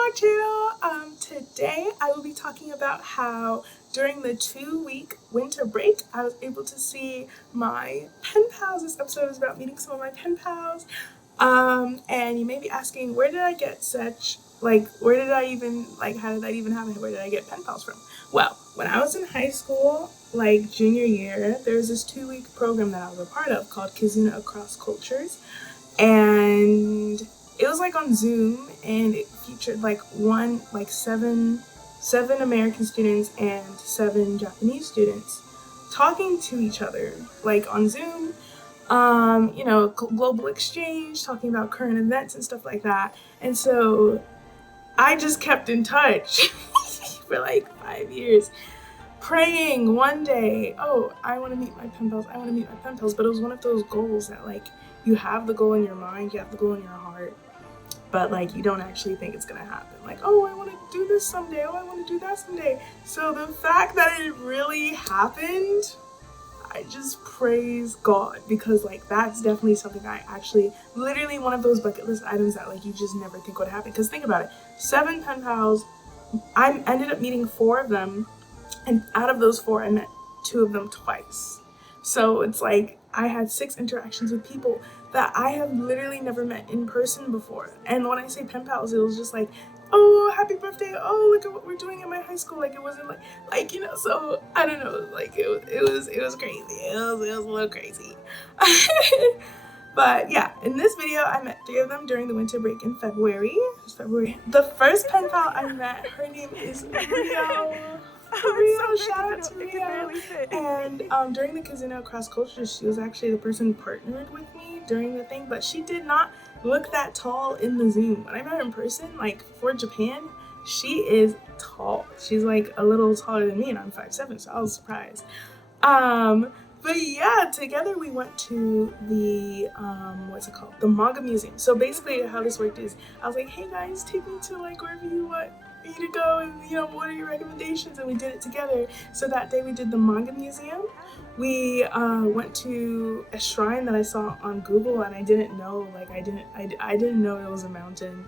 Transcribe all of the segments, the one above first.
my channel. Today I will be talking about how during the 2-week winter break I was able to see my pen pals. This episode is about meeting some of my pen pals. And you may be asking, where did I get such, where did I even, how did that even happen? Where did I get pen pals from? Well, when I was in high school, junior year, there was this 2-week program that I was a part of called Kizuna Across Cultures. And it was on Zoom, and it featured seven American students and 7 Japanese students talking to each other on Zoom. Global exchange, talking about current events and stuff like that. And so I just kept in touch for 5 years, praying one day, oh, I want to meet my pen pals, but it was one of those goals that you have the goal in your mind, you have the goal in your heart, but you don't actually think it's gonna happen. Oh, I want to do this someday, oh, I want to do that someday. So the fact that it really happened, I just praise God, because that's definitely something I actually, literally one of those bucket list items that you just never think would happen. Because think about it, 7 pen pals, I ended up meeting 4 of them, and out of those 4 I met 2 of them twice. So it's I had 6 interactions with people that I have literally never met in person before. And when I say pen pals, it was just oh, happy birthday, oh, look at what we're doing in my high school. It wasn't so I don't know, it was crazy. It was a little crazy. But yeah, in this video, I met 3 of them during the winter break in February. The first pen pal I met, her name is Rio. Rio, shout out to Rio. And during the Kizuna Across Cultures, she was actually the person partnered with me during the thing, but she did not look that tall in the Zoom. When I met her in person, for Japan, she is tall. She's a little taller than me, and I'm 5'7", so I was surprised. But yeah, together we went to the, the manga museum. So basically how this worked is, I was hey guys, take me to wherever you want me to go, and what are your recommendations? And we did it together. So that day we did the manga museum. We went to a shrine that I saw on Google, and I didn't know, I didn't know it was a mountain.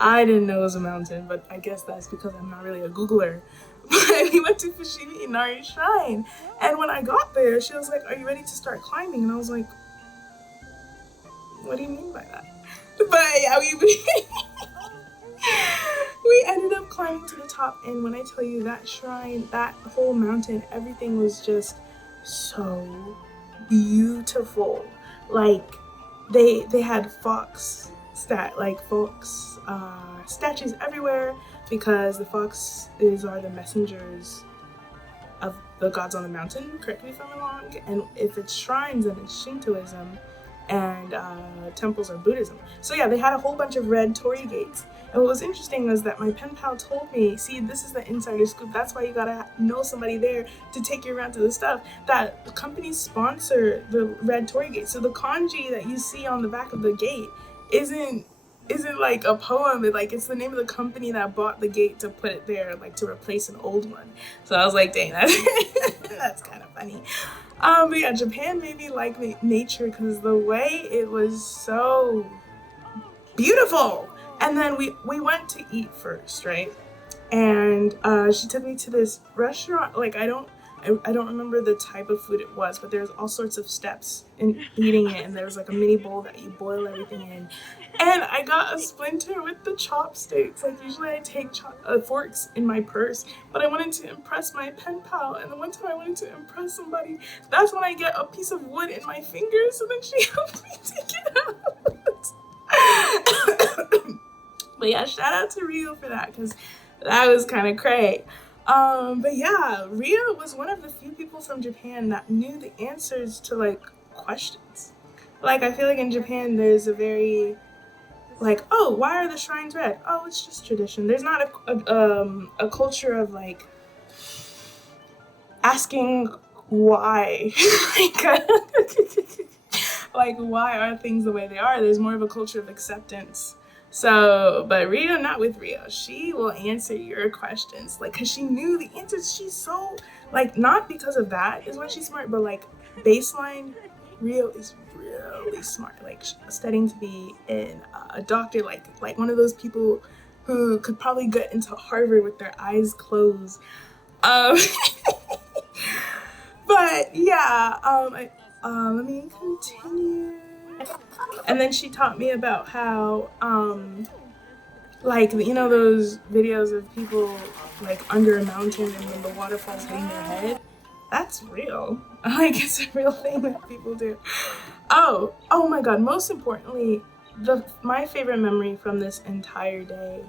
I didn't know it was a mountain, but I guess that's because I'm not really a Googler. But we went to Fushimi Inari Shrine, and when I got there, she was are you ready to start climbing? And I was what do you mean by that? But yeah, we ended up climbing to the top, and when I tell you that shrine, that whole mountain, everything was just so beautiful. They had fox statues everywhere, because the foxes are the messengers of the gods on the mountain, correct me if I'm wrong, and if it's shrines, then it's Shintoism, and temples are Buddhism. So yeah, they had a whole bunch of red torii gates. And what was interesting was that my pen pal told me, see, this is the insider scoop, that's why you gotta know somebody there to take you around to the stuff, that the companies sponsor the red torii gate. So the kanji that you see on the back of the gate isn't a poem, it's the name of the company that bought the gate to put it there, to replace an old one. So I was dang, that's kind of funny. But yeah, Japan made me like nature because the way it was so beautiful. And then we went to eat first, right? And she took me to this restaurant. I don't remember the type of food it was, but there's all sorts of steps in eating it, and there was a mini bowl that you boil everything in. And I got a splinter with the chopsticks. Usually I take forks in my purse, but I wanted to impress my pen pal, and the one time I wanted to impress somebody, that's when I get a piece of wood in my finger, so then she helped me take it out. But yeah, shout out to Rio for that, because that was kind of cray. But yeah, Rio was one of the few people from Japan that knew the answers to questions. I feel in Japan there's a very oh, why are the shrines red? Oh, it's just tradition. There's not a culture of asking why. Why are things the way they are? There's more of a culture of acceptance. So, but Rio, not with Rio. She will answer your questions, because she knew the answers. She's so, not because of that is why she's smart, but baseline, Rio is really smart, studying to be a doctor, one of those people who could probably get into Harvard with their eyes closed. But yeah, let me continue. And then she taught me about how, like, you know those videos of people like under a mountain and then the waterfalls hitting their head? That's real. Like, it's a real thing that people do. Oh my god, most importantly, my favorite memory from this entire day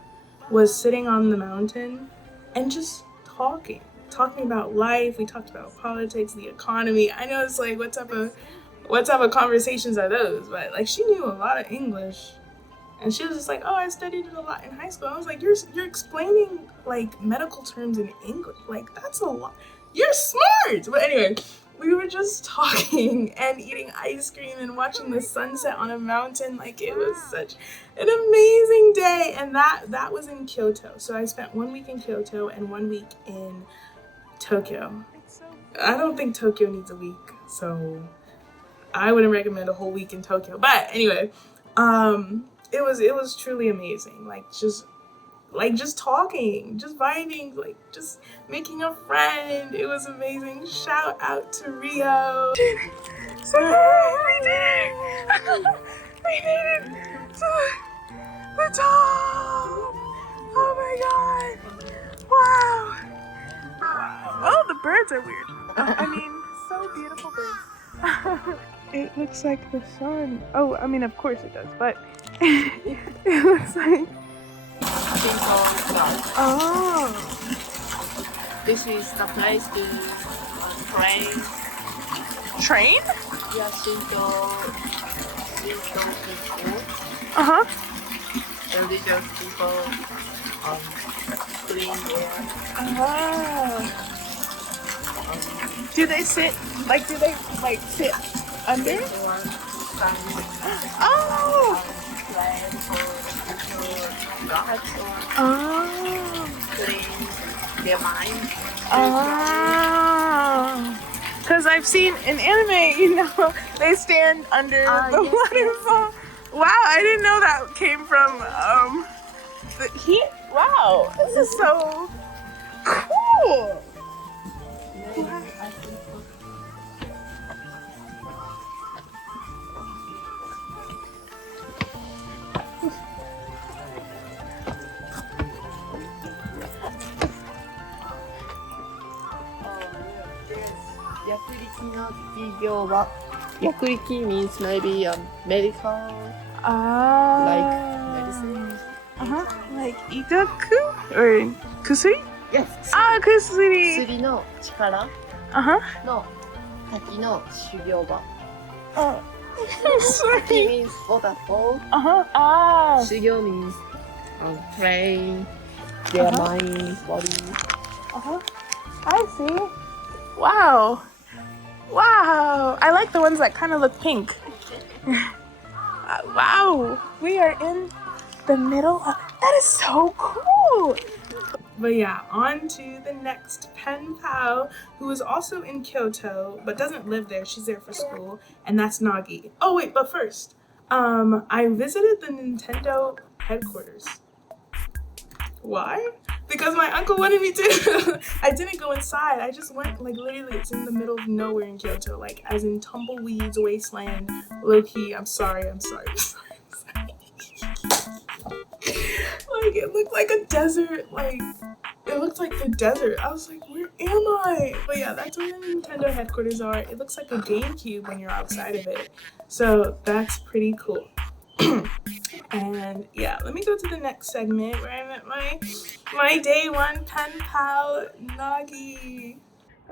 was sitting on the mountain and just talking about life. We talked about politics, the economy. I know it's like, what type of conversations are those? But like, she knew a lot of English. And she was just like, oh, I studied it a lot in high school. I was like, you're explaining like medical terms in English. Like, that's a lot. You're smart. But anyway, we were just talking and eating ice cream and watching the sunset on a mountain. Like, it was such an amazing day. And that was in Kyoto. So I spent 1 week in Kyoto and 1 week in Tokyo. I don't think Tokyo needs a week, so I wouldn't recommend a whole week in Tokyo. But anyway, it was truly amazing. Like just talking, just vibing, like just making a friend. It was amazing. Shout out to Rio. So we did it. We made it to the top. Oh my god. Wow. Oh, the birds are weird. I mean, so beautiful birds. It looks like the sun. Oh, I mean, of course it does, but it looks like... Oh. This is the place to train. Train? Yeah, Shinto people. Uh-huh. Religious people clean air. Do they sit sit under? Oh! Clean their mind. Because I've seen in anime, you know, they stand under the waterfall. Wow, I didn't know that came from the heat. Wow, this is so cool. Yakuriki means maybe medical, like medicine. Like itaku or kusuri? Yes. Kusuri. 薬の力 の滝の修行場。Taki means waterfall. 修行 means train their mind, body. I see. Wow. Wow. I like the ones that kind of look pink. Wow. We are in the middle of... That is so cool. But yeah, on to the next pen pal, who is also in Kyoto, but doesn't live there. She's there for school, and that's Nagi. Oh wait, but first, I visited the Nintendo headquarters. Why? Because my uncle wanted me to. I didn't go inside. I just went, like, literally, it's in the middle of nowhere in Kyoto, like, as in tumbleweeds, wasteland, low-key. I'm sorry. Like, it looked like a desert, like, it looked like the desert. I was like, where am I? But yeah, that's where the Nintendo headquarters are. It looks like a GameCube when you're outside of it. So that's pretty cool. And yeah, let me go to the next segment where I met my day one pen pal, Nagi.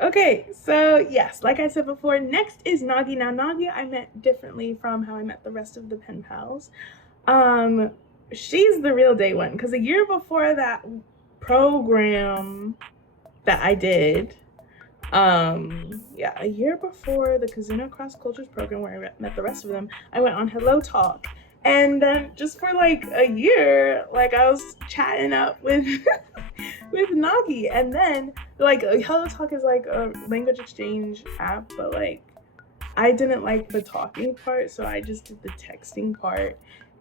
Okay, so yes, like I said before, next is Nagi. Now, Nagi I met differently from how I met the rest of the pen pals. She's the real day one, because a year before that program that I did, a year before the Kazuna Cross Cultures program where I met the rest of them, I went on Hello Talk. And then just for like a year, like I was chatting up with with Nagi. And then like Hello Talk is like a language exchange app, but like I didn't like the talking part, so I just did the texting part.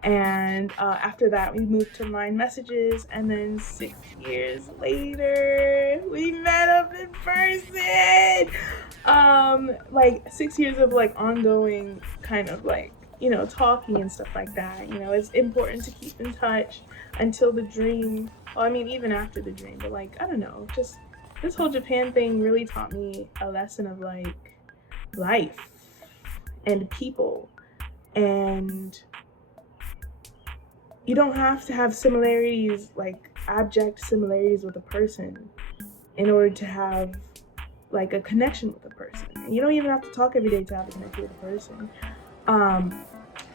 And after that, we moved to Line Messages, and then 6 years later, we met up in person. Like 6 years of like ongoing kind of like, you know, talking and stuff like that. You know, it's important to keep in touch until the dream. Well, I mean, even after the dream, but like, I don't know, just this whole Japan thing really taught me a lesson of like life and people. And you don't have to have similarities, like abject similarities with a person in order to have like a connection with a person. And you don't even have to talk every day to have a connection with a person.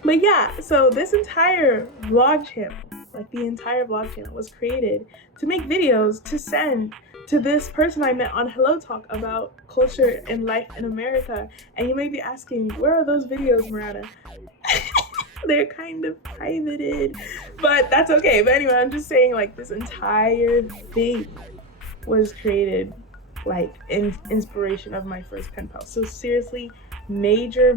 But yeah, so this entire vlog channel, like the entire vlog channel was created to make videos to send to this person I met on Hello Talk about culture and life in America. And you may be asking, where are those videos, Murata? They're kind of privated, but that's okay. But anyway, I'm just saying like this entire thing was created like in inspiration of my first pen pal. So seriously, major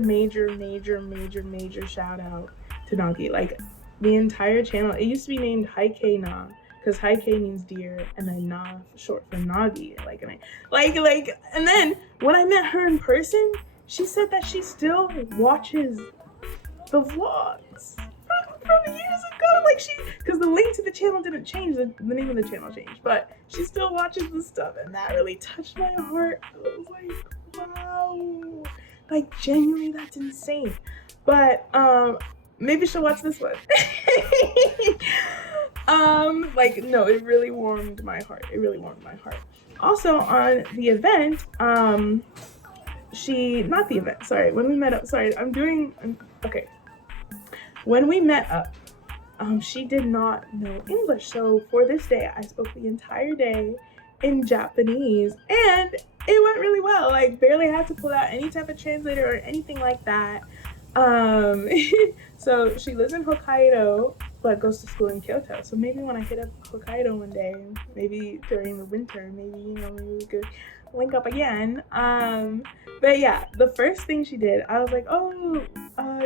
shout out to Nagi. Like the entire channel, it used to be named Haikei Na, because Haikei means deer, and then Na short for Nagi. And then when I met her in person, she said that she still watches the vlogs from years ago, like because the link to the channel didn't change, the name of the channel changed, but she still watches the stuff, and that really touched my heart. I was like, wow, like genuinely, that's insane. But maybe she'll watch this one. Like no, it really warmed my heart. It really warmed my heart. Also on the event, when we met up, okay. When we met up, she did not know English. So for this day, I spoke the entire day in Japanese, and it went really well. Like barely had to pull out any type of translator or anything like that. So she lives in Hokkaido, but goes to school in Kyoto. So maybe when I hit up Hokkaido one day, maybe during the winter, maybe we could link up again. But yeah, the first thing she did, I was like,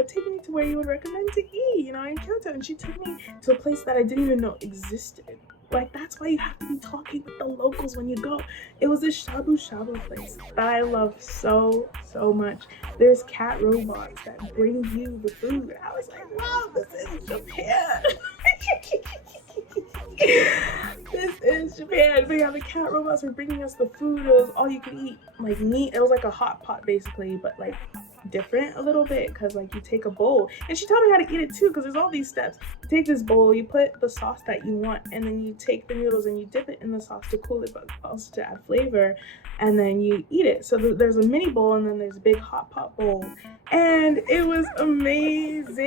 take me to where you would recommend to eat, in Kyoto. And she took me to a place that I didn't even know existed. Like, that's why you have to be talking with the locals when you go. It was this shabu shabu place that I love so much. There's cat robots that bring you the food. I was like, wow, this is Japan. This is Japan. But yeah, the cat robots were bringing us the food. It was all you could eat, like meat. It was like a hot pot basically, but like different a little bit, because like you take a bowl, and she taught me how to eat it too, because there's all these steps. You take this bowl, you put the sauce that you want, and then you take the noodles and you dip it in the sauce to cool it, but also to add flavor, and then you eat it. So there's a mini bowl, and then there's a big hot pot bowl, and it was amazing.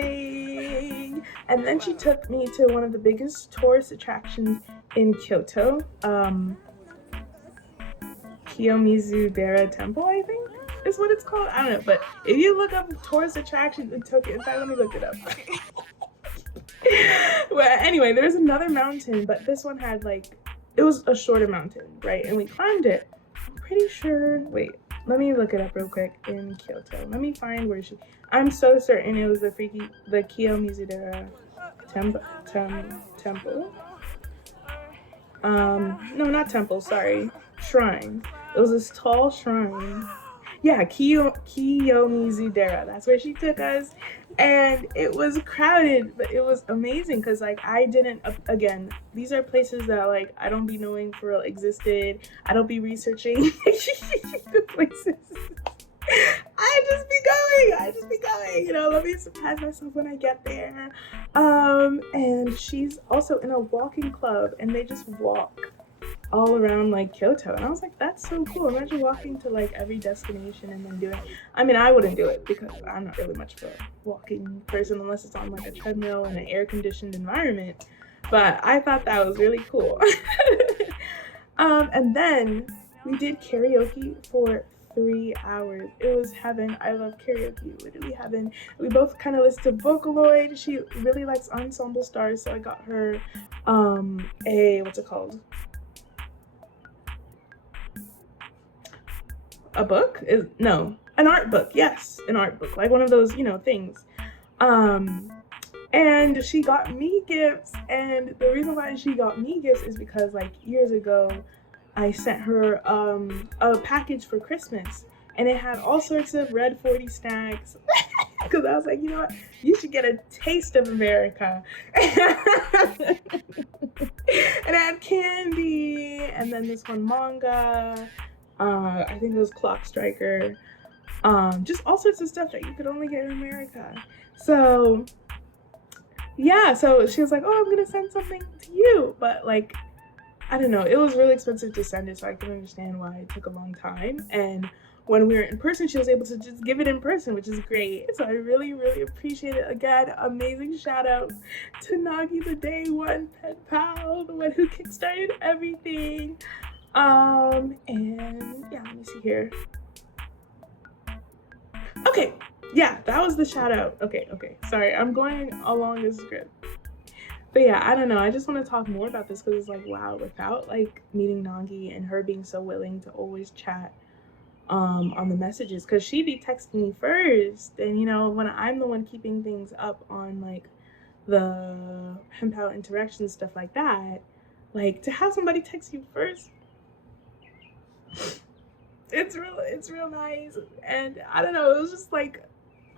And then she took me to one of the biggest tourist attractions in Kyoto, Kiyomizu-dera Temple, I think is what it's called. I don't know, but if you look up tourist attractions in Tokyo, in fact, let me look it up. Well, anyway, there's another mountain, but this one had it was a shorter mountain, right? And we climbed it. I'm pretty sure, wait, let me look it up real quick in Kyoto. Let me find where I'm so certain it was the Kiyomizu-dera Temple. No, not temple, sorry. Shrine. It was this tall shrine. Yeah, Kiyomizu-dera. That's where she took us. And it was crowded, but it was amazing because I didn't, again, these are places that I don't be knowing for real existed. I don't be researching the places. I just be going, let me surprise myself when I get there. And she's also in a walking club, and they just walk all around Kyoto, and I was like, that's so cool. Imagine walking to every destination and then doing, I mean, I wouldn't do it because I'm not really much of a walking person unless it's on a treadmill in an air-conditioned environment, but I thought that was really cool. And then we did karaoke for 3 hours. It was heaven. I love karaoke, literally heaven. We both kind of listened to Vocaloid. She really likes Ensemble Stars, so I got her what's it called? A book? An art book. Yes, an art book, one of those things. And she got me gifts, and the reason why she got me gifts is because like years ago I sent her a package for Christmas, and it had all sorts of Red 40 snacks because I was like, you know what, you should get a taste of America. And it had candy, and then this one manga, I think it was Clock Striker, just all sorts of stuff that you could only get in America. So yeah, so she was like, oh, I'm gonna send something to you, but like, I don't know, it was really expensive to send it, so I can understand why it took a long time. And when we were in person, she was able to just give it in person, which is great. So I really, really appreciate it. Again, amazing shout out to Nagi, the day one pen pal, the one who kickstarted everything. And yeah, let me see here. Okay, yeah, that was the shout out. Okay, sorry, I'm going along this script. But yeah, I don't know, I just want to talk more about this because it's like, wow, without like meeting Nagi and her being so willing to always chat on the messages, because she'd be texting me first, and you know, when I'm the one keeping things up on like the pen pal interactions, stuff like that, like to have somebody text you first, it's real nice. And I don't know, it was just like,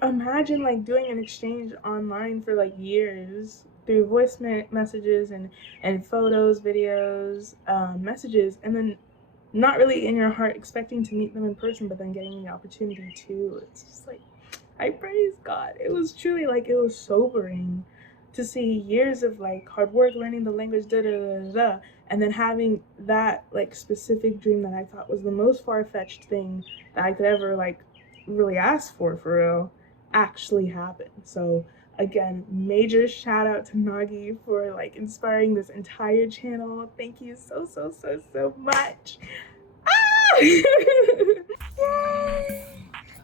imagine like doing an exchange online for like years through voice messages and photos, videos, messages, and then not really in your heart expecting to meet them in person, but then getting the opportunity to. It's just like, I praise God. It was truly like, it was sobering to see years of like hard work, learning the language, and then having that like specific dream that I thought was the most far-fetched thing that I could ever like really ask for real, actually happen. So again, major shout out to Nagi for like inspiring this entire channel. Thank you so much. Ah! Yay!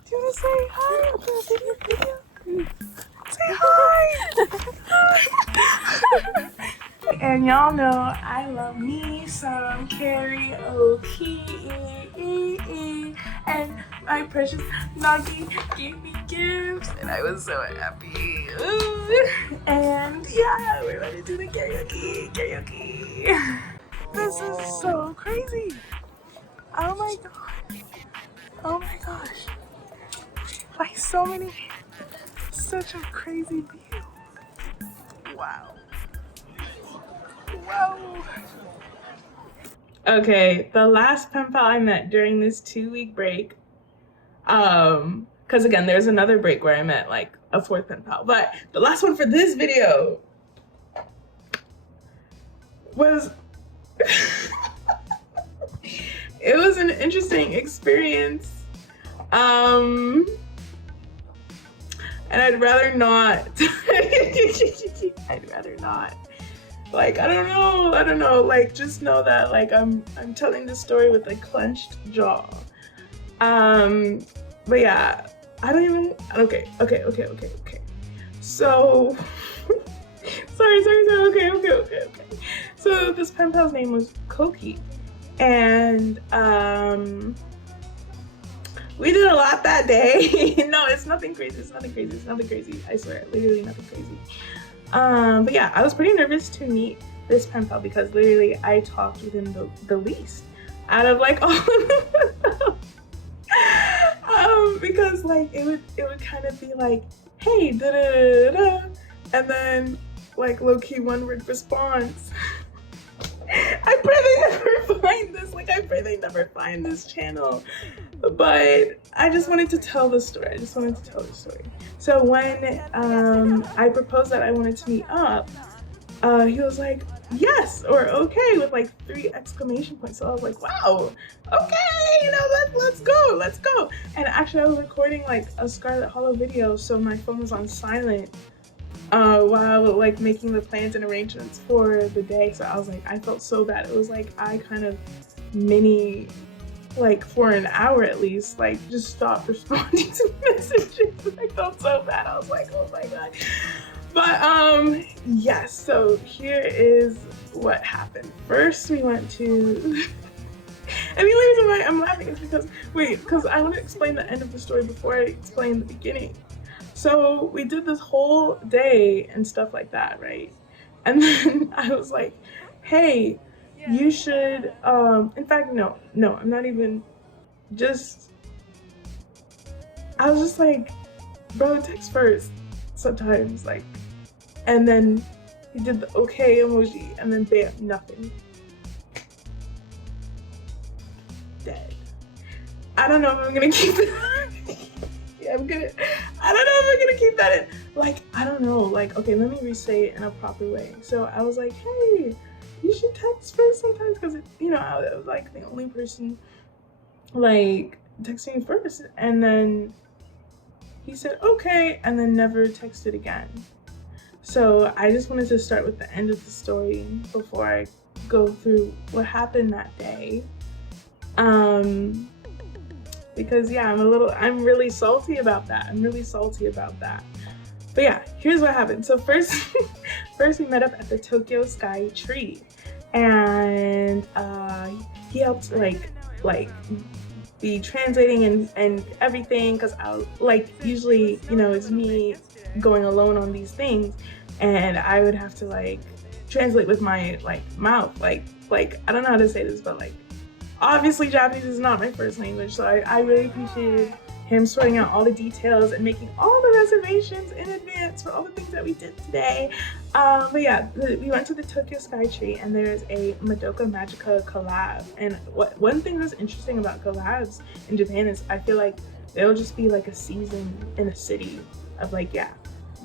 Do you want to say hi? Do you want to take a video? Say hi! And y'all know I love me some karaoke. And my precious Nagi gave me gifts, and I was so happy. Ooh. And yeah, we're about to do the karaoke. This is so crazy. Oh my god. Oh my gosh. Like so many, such a crazy view. Wow. Whoa. Okay, the last pen pal I met during this 2-week break, because again, there's another break where I met like a 4th pen pal, but the last one for this video was, it was an interesting experience, and I'd rather not. I'd rather not. Like, I don't know, like, just know that, like, I'm telling this story with a clenched jaw. But yeah, I don't even, okay. So, sorry, okay. So this pen pal's name was Koki, and, we did a lot that day. No, it's nothing crazy, I swear, literally nothing crazy. But yeah, I was pretty nervous to meet this pen pal because literally I talked with him the least out of like all of them. Because like it would kind of be like, hey, and then like low-key one-word response. I pray they never find this. Like, I pray they never find this channel. But I just wanted to tell the story. So when I proposed that I wanted to meet up, he was like, yes, or okay, with like 3 exclamation points. So I was like, wow, okay, you know, let's go. And actually I was recording like a Scarlet Hollow video, so my phone was on silent while like making the plans and arrangements for the day. So I was like, I felt so bad. It was like I kind of like for an hour at least, like just stopped responding to messages. I felt so bad. I was like, oh my god. But yes, so here is what happened. First we went to and the only reason why I'm laughing is because I want to explain the end of the story before I explain the beginning. So we did this whole day and stuff like that, right? And then I was like, hey, you should, in fact, no, I'm not even, just, I was just like, bro, text first sometimes, like, and then he did the okay emoji, and then bam, nothing. Dead. I don't know if I'm gonna keep it. Yeah, I don't know if I'm gonna keep that in. Like, I don't know. Like, okay, let me re-say it in a proper way. So I was like, hey, you should text first sometimes, because, you know, I was like the only person like texting first. And then he said, okay, and then never texted again. So I just wanted to start with the end of the story before I go through what happened that day. Because yeah, I'm really salty about that. But yeah, here's what happened. So first we met up at the Tokyo Sky Tree, and he helped like be translating and everything, because I like, usually, you know, it's me going alone on these things, and I would have to like translate with my like mouth, like I don't know how to say this, but like, obviously Japanese is not my first language, so I really appreciated him sorting out all the details and making all the reservations in advance for all the things that we did today. But yeah, we went to the Tokyo Sky Tree, and there's a Madoka Magica collab. And one thing that's interesting about collabs in Japan is I feel like there'll just be like a season in a city of like, yeah,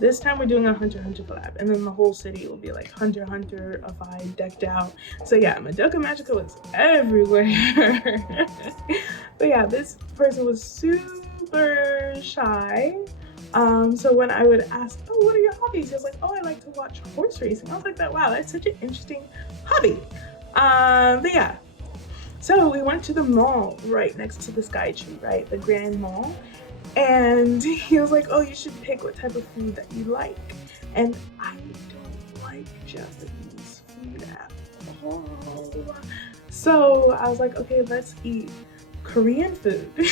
this time we're doing a Hunter x Hunter collab, and then the whole city will be like Hunter x Hunter, a vibe decked out. So yeah, Madoka Magica was everywhere. But yeah, this person was super shy. So when I would ask, oh, what are your hobbies? He was like, oh, I like to watch horse racing. I was like, wow, that's such an interesting hobby. But yeah, so we went to the mall right next to the Sky Tree, right? The Grand Mall. And he was like, oh, you should pick what type of food that you like. And I don't like Japanese food at all. So I was like, okay, let's eat Korean food. And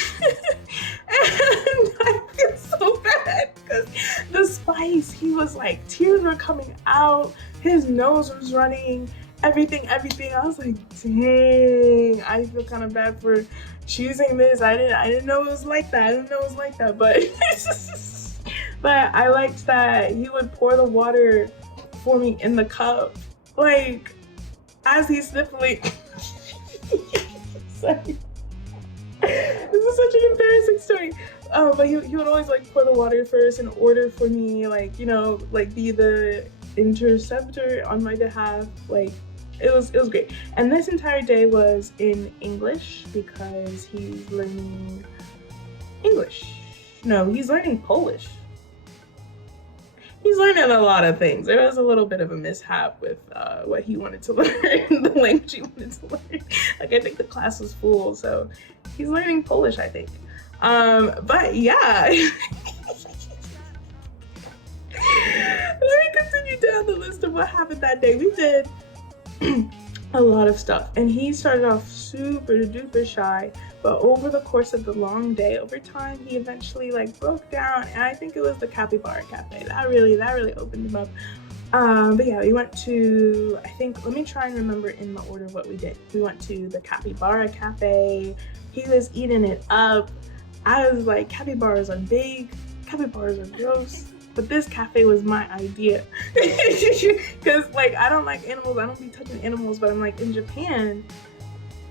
I feel so bad because the spice, he was like, tears were coming out, his nose was running, everything. I was like, dang, I feel kind of bad for choosing this. I didn't know it was like that. But but I liked that he would pour the water for me in the cup, like as he's sniffling. Sorry. This is such an embarrassing story. But he would always like pour the water first and order for me, like, you know, like be the interceptor on my behalf. Like, it was great. And this entire day was in English because he's learning English. No, he's learning Polish. He's learning a lot of things. There was a little bit of a mishap with what he wanted to learn, the language he wanted to learn. Like, I think the class was full, so he's learning Polish, I think. But yeah. Let me continue down the list of what happened that day. We did a lot of stuff, and he started off super duper shy, but over the course of the long day, over time, he eventually like broke down, and I think it was the Capybara Cafe that really opened him up. But yeah, we went to, I think, let me try and remember in the order what we did. We went to the Capybara Cafe. He was eating it up. I was like, capybaras are big, capybaras are gross, but this cafe was my idea. Because like, I don't like animals, I don't be touching animals, but I'm like, in Japan,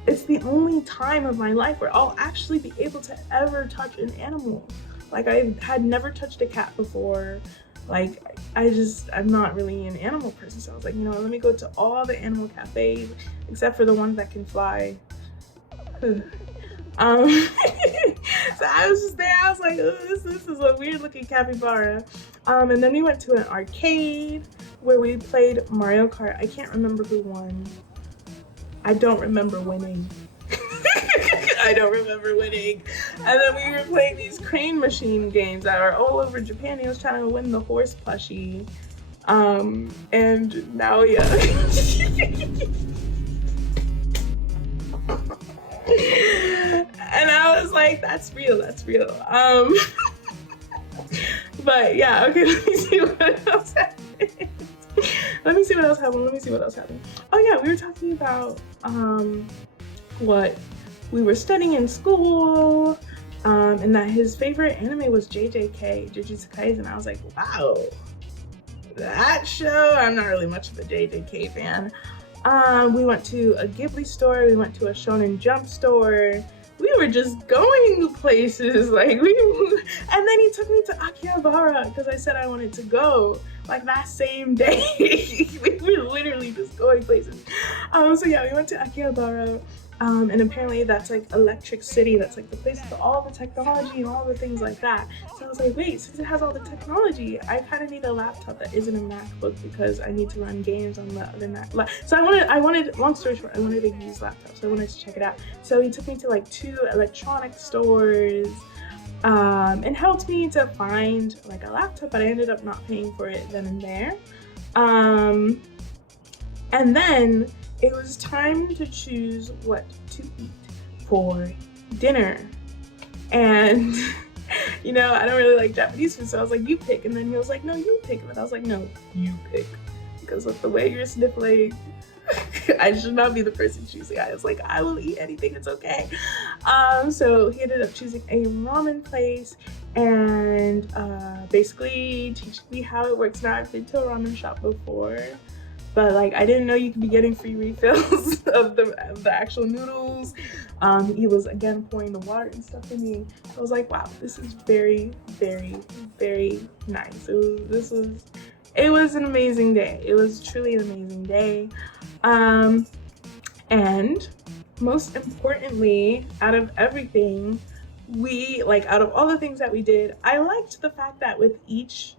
it's the only time of my life where I'll actually be able to ever touch an animal. Like, I had never touched a cat before. Like, I'm not really an animal person, so I was like, you know, let me go to all the animal cafes, except for the ones that can fly. So I was just there, I was like, oh, this is a weird looking capybara. And then we went to an arcade where we played Mario Kart. I can't remember who won. I don't remember winning. I don't remember winning. And then we were playing these crane machine games that are all over Japan. He was trying to win the horse plushie. And now, yeah. And I was like, that's real. But yeah, okay, let me see what else happened. Let me see what else happened. Oh yeah, we were talking about what we were studying in school, and that his favorite anime was JJK, Jujutsu Kaisen. I was like, wow, that show. I'm not really much of a JJK fan. We went to a Ghibli store. We went to a Shonen Jump store. We were just going places, like and then he took me to Akihabara because I said I wanted to go, like that same day. We were literally just going places. So yeah, we went to Akihabara, and apparently that's like Electric City. That's like the place with all the technology and all the things like that. So I was like, wait, since it has all the technology, I kind of need a laptop that isn't a MacBook because I need to run games on the other Mac. So I wanted, long story short, I wanted a used laptop, so I wanted to check it out. So he took me to like 2 electronic stores, and helped me to find like a laptop, but I ended up not paying for it then and there. And then it was time to choose what to eat for dinner. And you know, I don't really like Japanese food, so I was like, you pick. And then he was like, no, you pick. And I was like, no, you pick. Because with the way you're sniffling, I should not be the person choosing. I was like, I will eat anything, it's okay. So he ended up choosing a ramen place and basically teaching me how it works. Now I've been to a ramen shop before, but like I didn't know you could be getting free refills of the actual noodles. He was again pouring the water and stuff for me. I was like, wow, this is very, very, very nice. It was an amazing day. It was truly an amazing day. And most importantly, out of everything, out of all the things that we did, I liked the fact that with each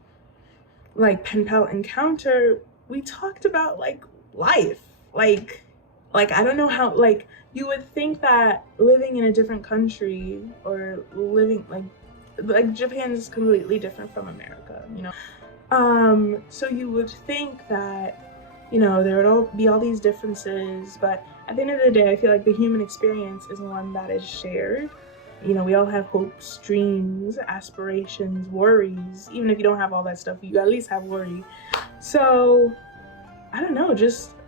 like pen pal encounter, we talked about like life. Like I don't know how, like you would think that living in a different country or living like Japan is completely different from America, you know? So you would think that, you know, there would be all these differences, but at the end of the day, I feel like the human experience is one that is shared. You know, we all have hopes, dreams, aspirations, worries. Even if you don't have all that stuff, you at least have worry. So, I don't know,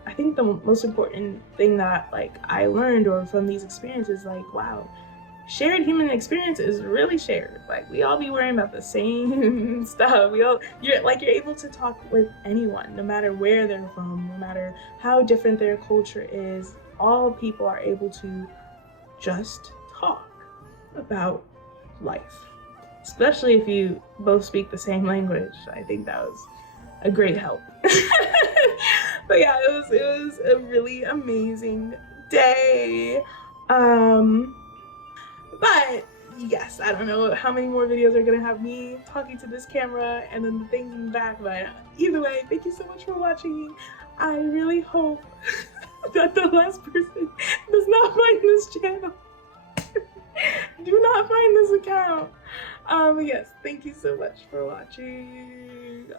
I think the most important thing that like I learned or from these experiences, like, wow, shared human experience is really shared. Like we all be worrying about the same stuff. You're able to talk with anyone, no matter where they're from, no matter how different their culture is. All people are able to just talk about life, especially if you both speak the same language. I think that was a great help. But yeah, it was a really amazing day. But yes, I don't know how many more videos are gonna have me talking to this camera and then the things in the back, but either way, thank you so much for watching. I really hope that the last person does not find this channel. Do not find this account. Yes, thank you so much for watching.